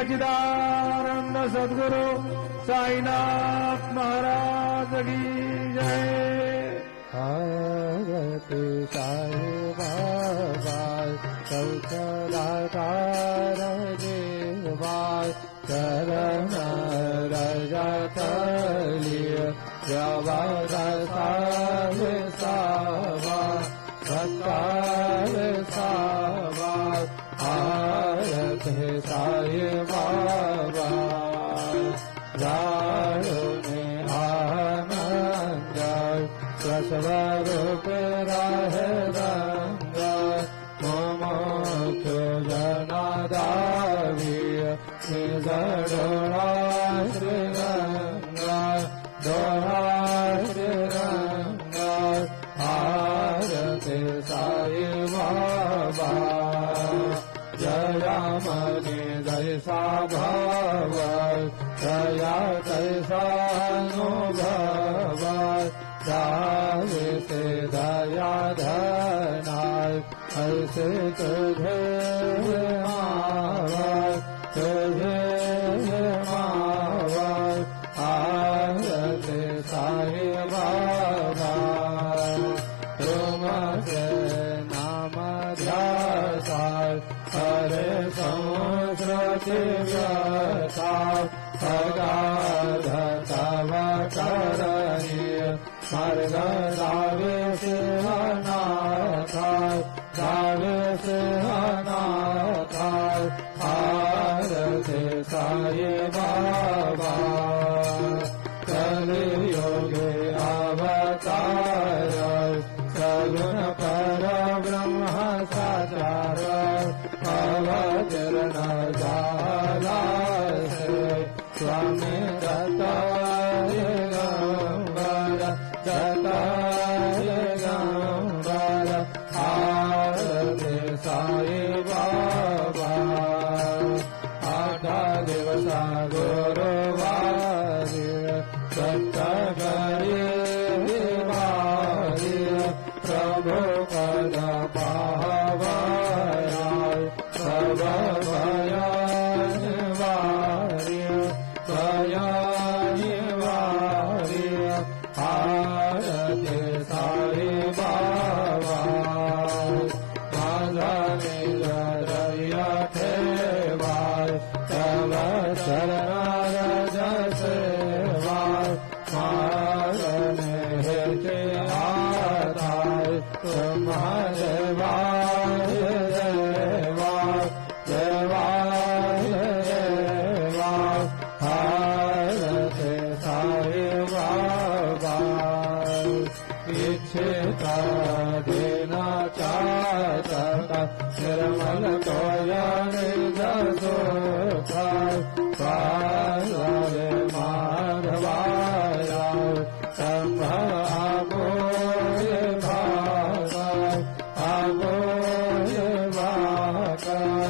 सच्चिदानंद सद्गुरु साईनाथ महाराज की जय। आरती साई बाबा सौदाकार देवाय चरण रजतलिय जवर साय सावा सत्कार सावा आरती साई बाबा जाने आनंद स्वरूप रहे रंग मोक्ष जनादावीय निजडोळा श्रीरंगा दोहा श्रीरंगा आरती साई बाबा जयामणि जैसा भाव दया तैसा अनुभव जावे से दया धनाय ऐसे तुझे मावर तुझे मावर आरती साई बाबा तुमसे नाम ध्यासाय हरे संस्कृति व्यथा अगाध तव करणीय मार्ग जावे सिंहनाथाय जावे सिंहनाथाय आरती साई बाबा कलियुगे अवतार सगुण पर ब्रह्म साचार अवतीर्ण जाला स्वामी दत्ताय गंबर दत्ताय गंबर आरती साई बाबा आठा दिवसा गुरुवारी सत्त करी वारी प्रभु पद पावयाय सब भय निवारी वारी आरती साई बाबा माझा निज हृदय ठेवाय तव शरण सेवाय मारणे हेचे आधाय तुम्हारे वाय देवाय देवाय देवाय आरती साई बाबा इच्छिता देना चाहता निर्मल कोया निज सुखाय पाले माधवाया संभव आगोय भागाय आगोय भागाय